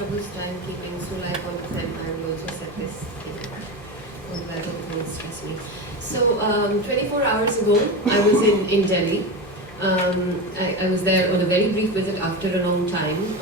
troubles timekeeping, so like all the time I will also set this on whether it won't stress me. So 24 hours ago, I was in Delhi. I was there on a very brief visit after a long time,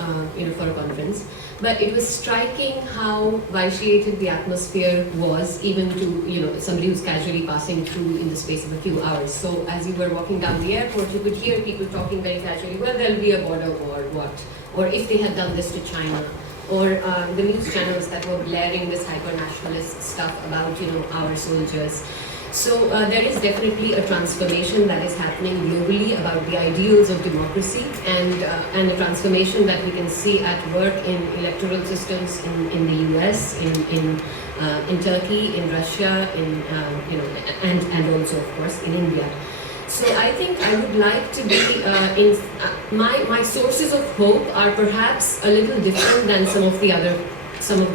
for a conference. But it was striking how vitiated the atmosphere was, even to somebody who's casually passing through in the space of a few hours. So as you were walking down the airport, you could hear people talking very casually. Well, there'll be a border war, what? Or if they had done this to China, or the news channels that were blaring this hyper-nationalist stuff about our soldiers. So there is definitely a transformation that is happening globally about the ideals of democracy, and a transformation that we can see at work in electoral systems in the US, in Turkey, in Russia, and also of course in India. So I think I would like to be my sources of hope are perhaps a little different than some of the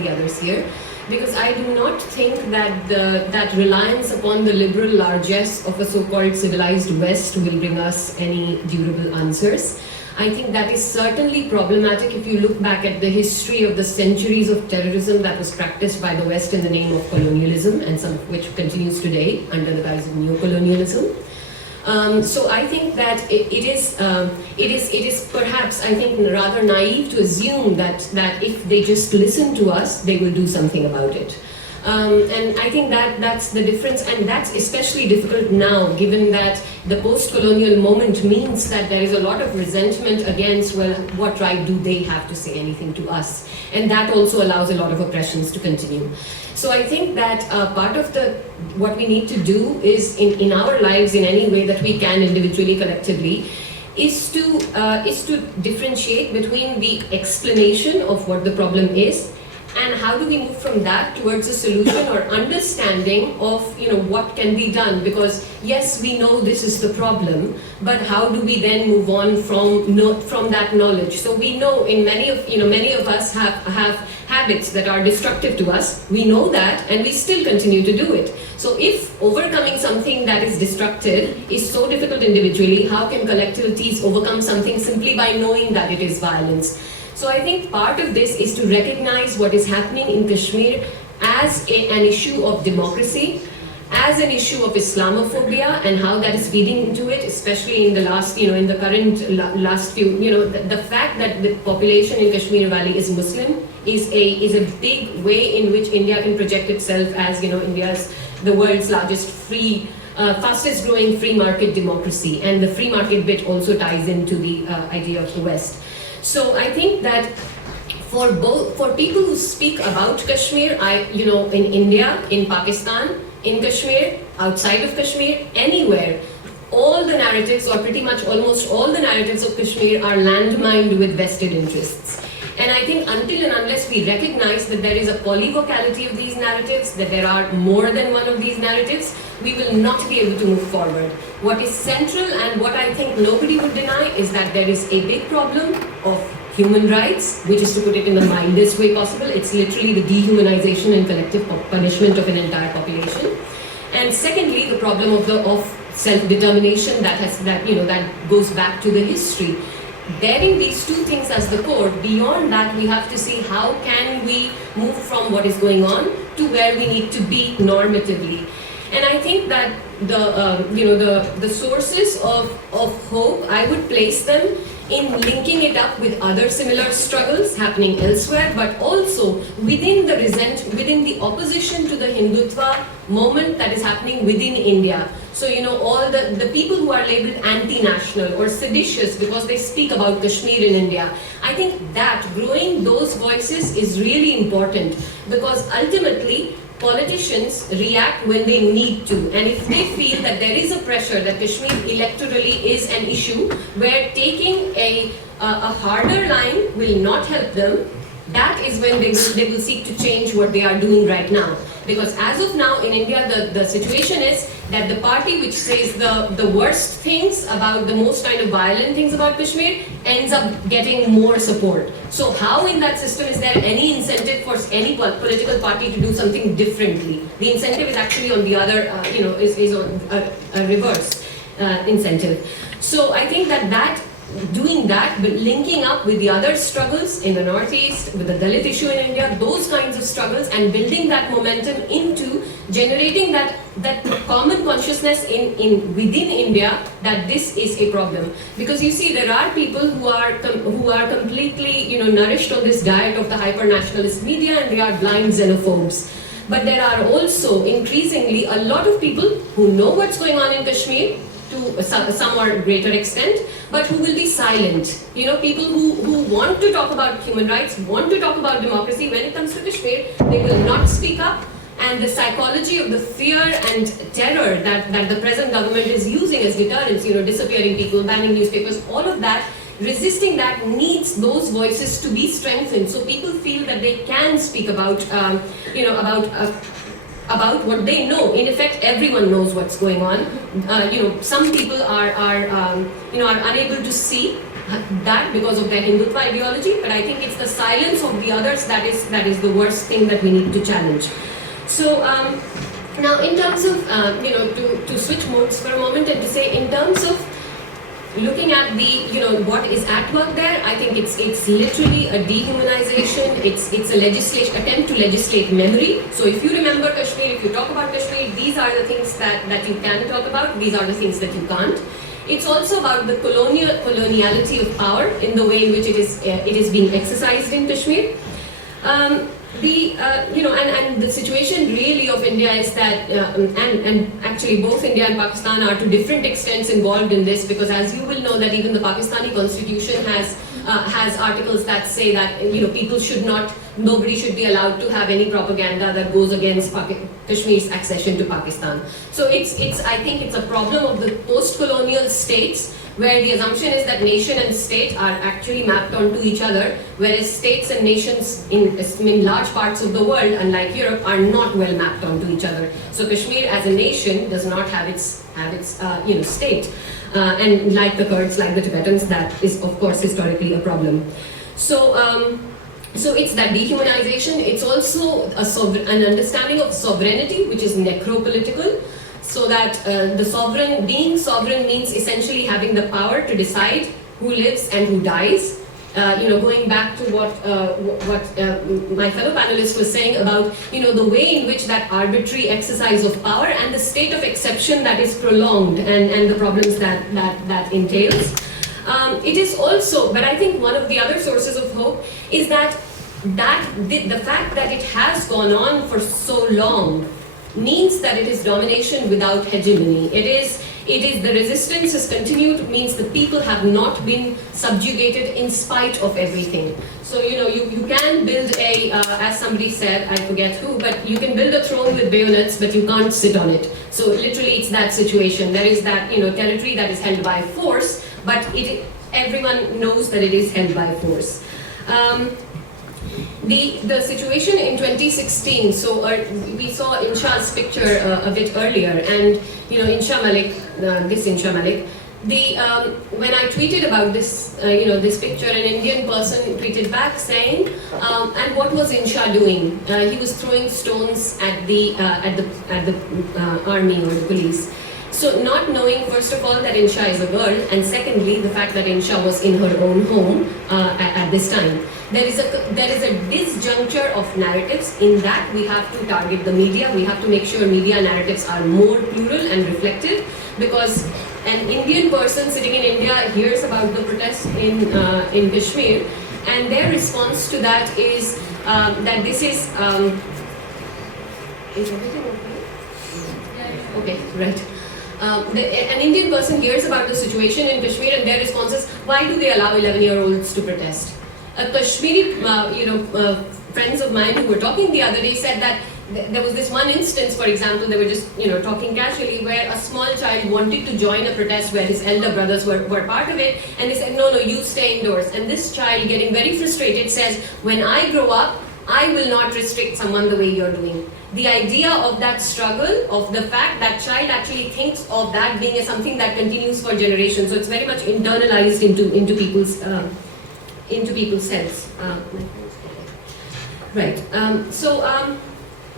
others here. Because I do not think that that reliance upon the liberal largesse of a so-called civilized West will bring us any durable answers. I think that is certainly problematic if you look back at the history of the centuries of terrorism that was practiced by the West in the name of colonialism, and some of which continues today under the guise of neocolonialism. So I think that it is perhaps, I think, rather naive to assume that if they just listen to us, they will do something about it. And I think that's the difference, and that's especially difficult now, given that the post-colonial moment means that there is a lot of resentment against, well, what right do they have to say anything to us? And that also allows a lot of oppressions to continue. So I think that part of what we need to do is in our lives, in any way that we can, individually, collectively, is to differentiate between the explanation of what the problem is, and how do we move from that towards a solution or understanding of what can be done. Because yes, we know this is the problem, but how do we then move on from that knowledge? So we know many of us have habits that are destructive to us. We know that, and we still continue to do it. So if overcoming something that is destructive is so difficult individually, how can collectivities overcome something simply by knowing that it is violence? So I think part of this is to recognize what is happening in Kashmir as an issue of democracy, as an issue of Islamophobia, and how that is feeding into it, especially in the last, in the current last few, the fact that the population in Kashmir Valley is Muslim is a big way in which India can project itself as, India's the world's largest fastest growing free market democracy, and the free market bit also ties into the idea of the West. So I think that for people who speak about Kashmir, in India, in Pakistan, in Kashmir, outside of Kashmir, anywhere, all the narratives, or pretty much almost all the narratives of Kashmir, are landmined with vested interests. And I think until and unless we recognize that there is a polyvocality of these narratives, that there are more than one of these narratives, we will not be able to move forward. What is central, and what I think nobody would deny, is that there is a big problem of human rights, which is, to put it in the mildest way possible, it's literally the dehumanization and collective punishment of an entire population. And secondly, the problem of self-determination that goes back to the history. Bearing these two things as the core, beyond that we have to see how can we move from what is going on to where we need to be normatively. And I think that the sources of hope, I would place them in linking it up with other similar struggles happening elsewhere, but also within the opposition to the Hindutva moment that is happening within India. So, all the people who are labeled anti-national or seditious because they speak about Kashmir in India, I think that growing those voices is really important, because ultimately politicians react when they need to, and if they feel that there is a pressure that Kashmir electorally is an issue where taking a harder line will not help them, that is when they will seek to change what they are doing right now. Because as of now in India, the situation is that the party which says the worst things about, the most kind of violent things about Kashmir, ends up getting more support. So how in that system is there any incentive for any political party to do something differently? The incentive is actually on the other, is on a reverse incentive. So I think that doing that, but linking up with the other struggles in the Northeast, with the Dalit issue in India, those kinds of struggles, and building that momentum into generating that common consciousness within India that this is a problem. Because you see, there are people who are completely nourished on this diet of the hyper-nationalist media, and they are blind xenophobes. But there are also increasingly a lot of people who know what's going on in Kashmir, to some or greater extent, but who will be silent. People who want to talk about human rights, want to talk about democracy. When it comes to Kashmir, they will not speak up. And the psychology of the fear and terror that the present government is using as deterrence, disappearing people, banning newspapers, all of that, resisting that needs those voices to be strengthened. So people feel that they can speak about, about what they know. In effect, everyone knows what's going on. Some people are unable to see that because of their Hindutva ideology, but I think it's the silence of the others that is the worst thing that we need to challenge. So now, in terms of to switch modes for a moment and to say, in terms of looking at the what is at work there, I think it's literally a dehumanization. It's a attempt to legislate memory. So if you remember Kashmir, if you talk about Kashmir, these are the things that you can talk about. These are the things that you can't. It's also about the coloniality of power in the way in which it is being exercised in Kashmir. And the situation really of India is that, and actually both India and Pakistan are to different extents involved in this, because as you will know that even the Pakistani constitution has articles that say that nobody should be allowed to have any propaganda that goes against Kashmir's accession to Pakistan. So I think it's a problem of the post-colonial states, where the assumption is that nation and state are actually mapped onto each other, whereas states and nations in large parts of the world, unlike Europe, are not well mapped onto each other. So Kashmir as a nation does not have its state, and like the Kurds, like the Tibetans, that is of course historically a problem. So it's that dehumanization. It's also an understanding of sovereignty, which is necropolitical. So that being sovereign means essentially having the power to decide who lives and who dies. Going back to what my fellow panelist was saying about the way in which that arbitrary exercise of power and the state of exception that is prolonged and the problems that entails. It is also, but I think one of the other sources of hope is that the fact that it has gone on for so long means that it is domination without hegemony. It is the resistance has continued, means the people have not been subjugated in spite of everything. So you can build as somebody said, I forget who, but you can build a throne with bayonets, but you can't sit on it. So literally it's that situation. There is that territory that is held by force, but everyone knows that it is held by force. The situation in 2016, so we saw Insha's picture a bit earlier, and Insha Malik, when I tweeted about this, this picture, an Indian person tweeted back saying, and what was Insha doing? He was throwing stones at the army or the police. So not knowing, first of all, that Insha is a girl, and secondly, the fact that Insha was in her own home at this time. There is a disjuncture of narratives in that we have to target the media. We have to make sure media narratives are more plural and reflective, because an Indian person sitting in India hears about the protest in Kashmir, and their response to that is that this is everything okay? Okay, right. An Indian person hears about the situation in Kashmir, and their response is, why do they allow 11-year-olds to protest? Kashmiri, friends of mine who were talking the other day said that there was this one instance, for example, they were just talking casually, where a small child wanted to join a protest where his elder brothers were part of it, and they said, no, you stay indoors. And this child, getting very frustrated, says, when I grow up, I will not restrict someone the way you're doing. The idea of that struggle, of the fact that child actually thinks of that being as something that continues for generations. So it's very much internalized into people's heads. Right.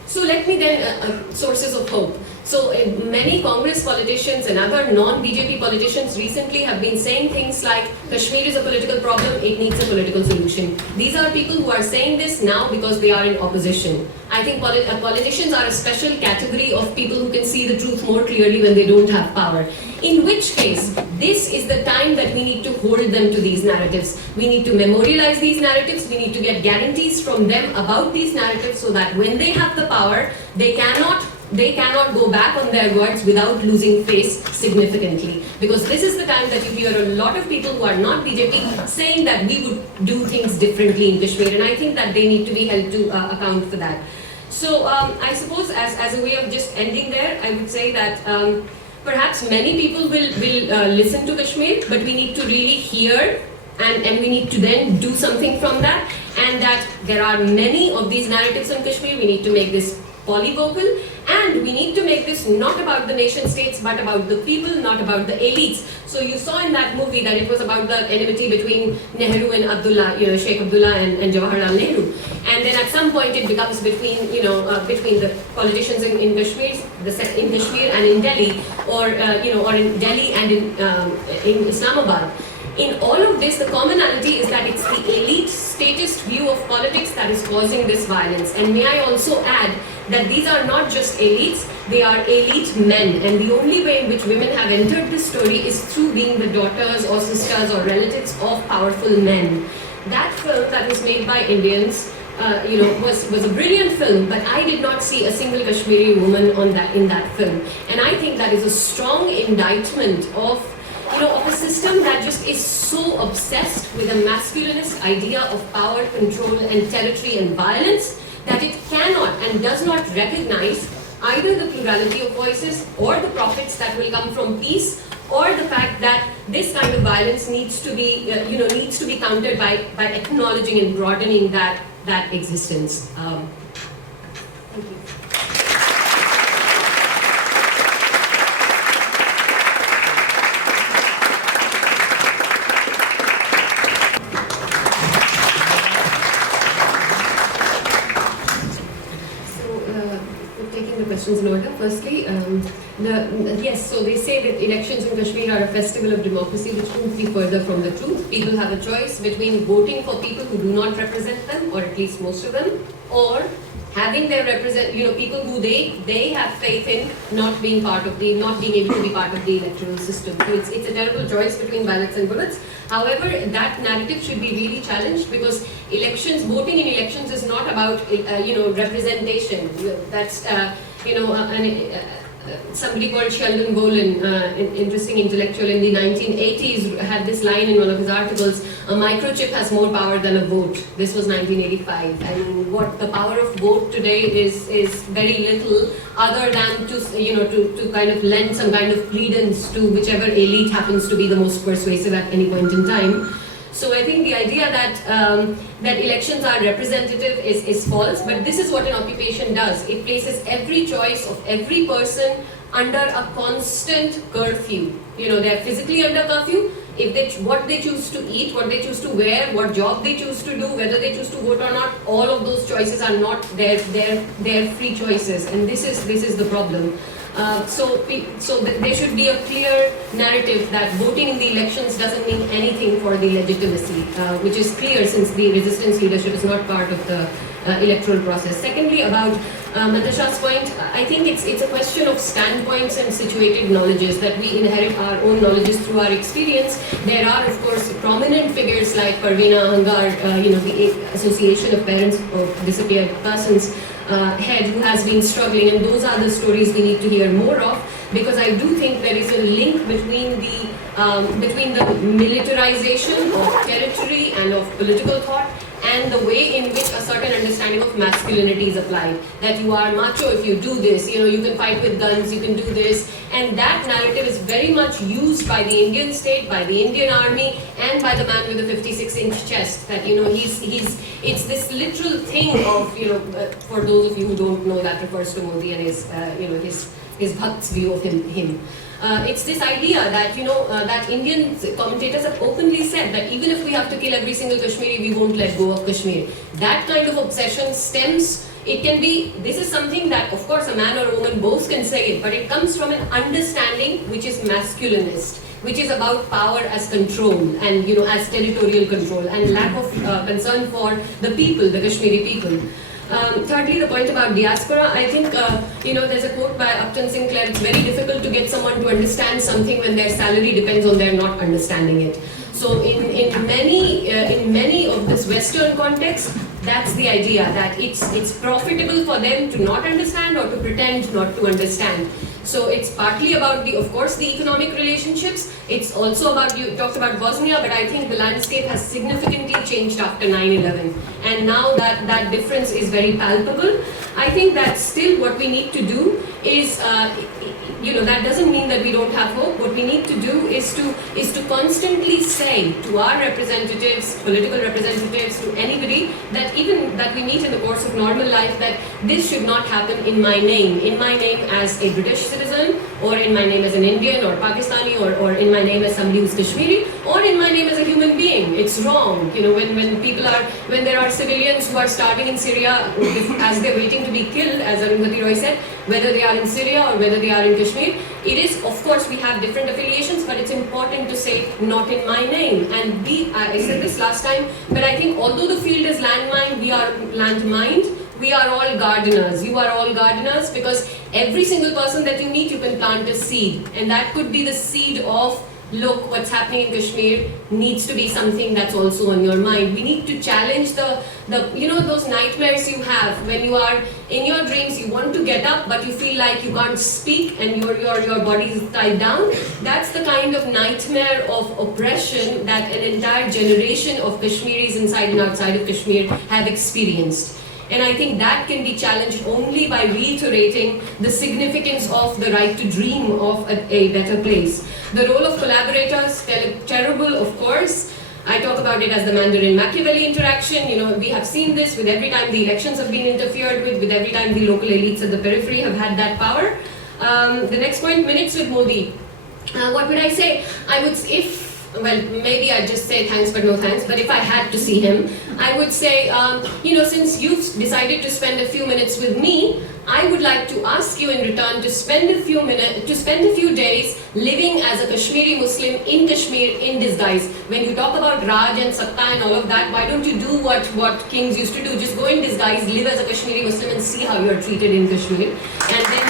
So let me then sources of hope. So many Congress politicians and other non-BJP politicians recently have been saying things like, Kashmir is a political problem, it needs a political solution. These are people who are saying this now because they are in opposition. I think politicians are a special category of people who can see the truth more clearly when they don't have power. In which case, this is the time that we need to hold them to these narratives. We need to memorialize these narratives, we need to get guarantees from them about these narratives so that when they have the power, they cannot go back on their words without losing face significantly. Because this is the time that you hear a lot of people who are not BJP saying that we would do things differently in Kashmir, and I think that they need to be held to account for that. So I suppose as a way of just ending there, I would say that perhaps many people will listen to Kashmir, but we need to really hear and we need to then do something from that, and that there are many of these narratives on Kashmir. We need to make this polyvocal, and we need to make this not about the nation states but about the people, not about the elites. So you saw in that movie that it was about the enmity between Nehru and Abdullah, Sheikh Abdullah and Jawaharlal Nehru, and then at some point it becomes between between the politicians in Kashmir, in Kashmir and in Delhi, or in Delhi and in Islamabad. In all of this, the commonality is that it's the elite statist view of politics that is causing this violence. And may I also add that these are not just elites, they are elite men. And the only way in which women have entered this story is through being the daughters or sisters or relatives of powerful men. That film that was made by Indians was a brilliant film, but I did not see a single Kashmiri woman in that film. And I think that is a strong indictment of a system that just is so obsessed with a masculinist idea of power, control and territory and violence that it cannot and does not recognize either the plurality of voices or the profits that will come from peace, or the fact that this kind of violence needs to be countered by acknowledging and broadening that existence. Thank you. Questions in order. Firstly, yes, so they say that elections in Kashmir are a festival of democracy, which couldn't be further from the truth. People have a choice between voting for people who do not represent them, or at least most of them, or having their people who they have faith in not being able to be part of the electoral system. So it's a terrible choice between ballots and bullets. However, that narrative should be really challenged, because voting in elections is not about representation. That's somebody called Sheldon Boland, an interesting intellectual in the 1980s, had this line in one of his articles: a microchip has more power than a vote. This was 1985. I mean, what the power of vote today is very little, other than to kind of lend some kind of credence to whichever elite happens to be the most persuasive at any point in time. So I think the idea that elections are representative is false, but this is what an occupation does. It places every choice of every person under a constant curfew. They're physically under curfew. What they choose to eat, what they choose to wear, what job they choose to do, whether they choose to vote or not, all of those choices are not their free choices, and this is the problem. So there should be a clear narrative that voting in the elections doesn't mean anything for the legitimacy, which is clear since the resistance leadership is not part of the electoral process. Secondly, about Nitasha's point, I think it's a question of standpoints and situated knowledges, that we inherit our own knowledges through our experience. There are, of course, prominent figures like Parveena Hangar, the Association of Parents of Disappeared Persons, head, who has been struggling, and those are the stories we need to hear more of, because I do think there is a link between the militarization of territory and of political thought and the way in which a certain understanding of masculinity is applied. That you are macho if you do this, you can fight with guns, you can do this, and that narrative is very much used by the Indian state, by the Indian army, and by the man with the 56-inch chest. That it's this literal thing of for those of you who don't know, that refers to Modi and his his bhakt's view of him. It's this idea that, that Indian commentators have openly said that even if we have to kill every single Kashmiri, we won't let go of Kashmir. That kind of obsession stems, it can be, this is something that, of course, a man or a woman both can say it, but it comes from an understanding which is masculinist, which is about power as control and, as territorial control, and lack of concern for the people, the Kashmiri people. Thirdly, the point about diaspora, I think, there's a quote by Upton Sinclair, it's very difficult to get someone to understand something when their salary depends on their not understanding it. So in many of this Western context, that's the idea, that it's profitable for them to not understand or to pretend not to understand. So it's partly about of course, the economic relationships. It's also about, you talked about Bosnia, but I think the landscape has significantly changed after 9/11. And now that difference is very palpable. I think that still what we need to do is, that doesn't mean that we don't have hope. What we need to do is to constantly say to our representatives, political representatives, to anybody that even that we meet in the course of normal life, that this should not happen in my name as a British citizen, or in my name as an Indian or Pakistani, or in my name as somebody who's Kashmiri, or in my name as a human being. It's wrong. When there are civilians who are starving in Syria as they're waiting to be killed, as Arundhati Roy said, whether they are in Syria or whether they are in Kashmir, it is, of course, we have different affiliations, but it's important to say, not in my name. And I said this last time, but I think although the field is landmined, we are landmined, we are all gardeners. You are all gardeners, because every single person that you meet, you can plant a seed. And that could be the seed of, look, what's happening in Kashmir needs to be something that's also on your mind. We need to challenge those nightmares you have when you are in your dreams, you want to get up, but you feel like you can't speak and your body is tied down. That's the kind of nightmare of oppression that an entire generation of Kashmiris inside and outside of Kashmir have experienced. And I think that can be challenged only by reiterating the significance of the right to dream of a better place. The role of collaborators, terrible, of course. I talk about it as the Mandarin-Machiavelli interaction. We have seen this with every time the elections have been interfered with every time the local elites at the periphery have had that power. The next point, minutes with Modi. What would I say? Maybe I'd just say thanks but no thanks, but if I had to see him, I would say, since you've decided to spend a few minutes with me, I would like to ask you in return to spend a few days living as a Kashmiri Muslim in Kashmir in disguise. When you talk about Raj and Satta and all of that, why don't you do what kings used to do? Just go in disguise, live as a Kashmiri Muslim and see how you're treated in Kashmir. And then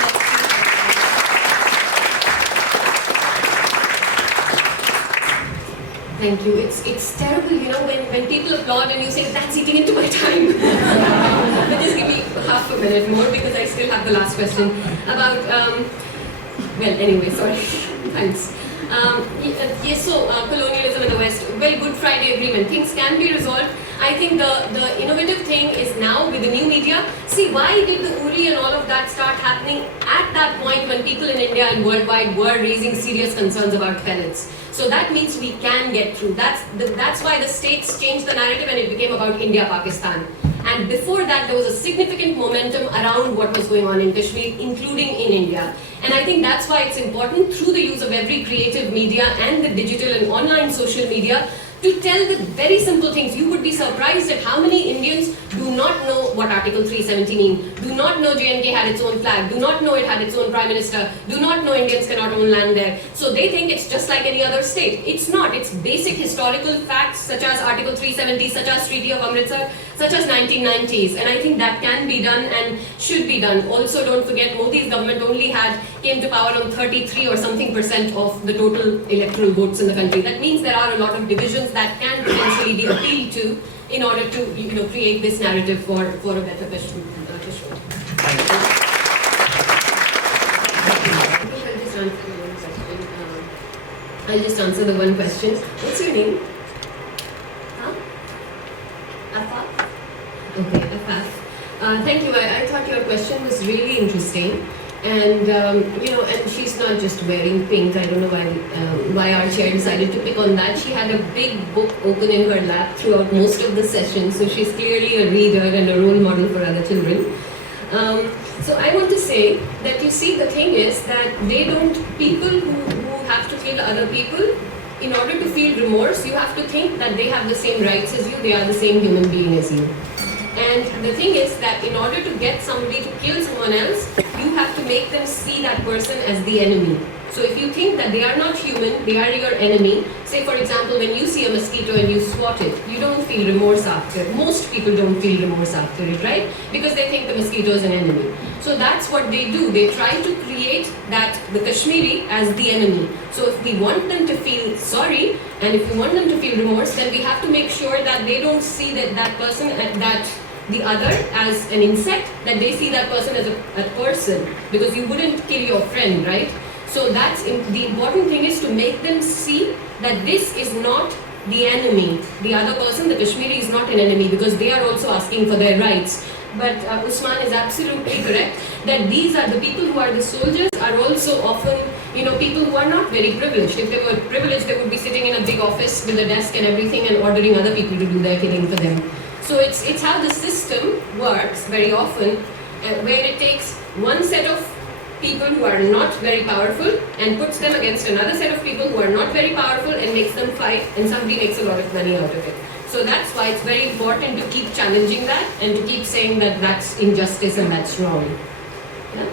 thank you. It's terrible, when people applaud and you say, that's eating into my time. But just give me half a minute more, because I still have the last question about, sorry. Thanks. Colonialism in the West. Good Friday Agreement. Things can be resolved. I think the innovative thing is now with the new media. See, why did the Uri and all of that start happening at that point when people in India and worldwide were raising serious concerns about pellets? So that means we can get through. That's why the states changed the narrative and it became about India-Pakistan. And before that, there was a significant momentum around what was going on in Kashmir, including in India. And I think that's why it's important, through the use of every creative media and the digital and online social media, to tell the very simple things. You would be surprised at how many Indians do not know what Article 370 means, do not know J&K had its own flag, do not know it had its own prime minister, do not know Indians cannot own land there. So they think it's just like any other state. It's not. It's basic historical facts such as Article 370, such as Treaty of Amritsar, such as 1990s. And I think that can be done and should be done. Also, don't forget, Modi's government only came to power on 33 or something % of the total electoral votes in the country. That means there are a lot of divisions that can potentially be appealed to in order to create this narrative for a better Kashmir. I'll just answer the one question. What's your name? Huh? Afaf? Okay, Afaf. Thank you. I thought your question was really interesting. And, and she's not just wearing pink. I don't know why our chair decided to pick on that. She had a big book open in her lap throughout most of the session. So she's clearly a reader and a role model for other children. So I want to say that you see the thing is that people who have to kill other people, in order to feel remorse, you have to think that they have the same rights as you, they are the same human being as you. And the thing is that in order to get somebody to kill someone else, you have to make them see that person as the enemy. So if you think that they are not human, they are your enemy, say for example when you see a mosquito and you swat it, you don't feel remorse after. Most people don't feel remorse after it, right? Because they think the mosquito is an enemy. So that's what they do. They try to create the Kashmiri as the enemy. So if we want them to feel sorry and if we want them to feel remorse, then we have to make sure that they don't see that person, the other as an insect, that they see that person as a person, because you wouldn't kill your friend, right? So the important thing is to make them see that this is not the enemy. The other person, the Kashmiri, is not an enemy, because they are also asking for their rights. But Usman is absolutely correct that these are the people who are the soldiers are also often, people who are not very privileged. If they were privileged, they would be sitting in a big office with a desk and everything and ordering other people to do their killing for them. So it's how the system works very often, where it takes one set of people who are not very powerful and puts them against another set of people who are not very powerful and makes them fight, and somebody makes a lot of money out of it. So that's why it's very important to keep challenging that and to keep saying that that's injustice and that's wrong. Yeah?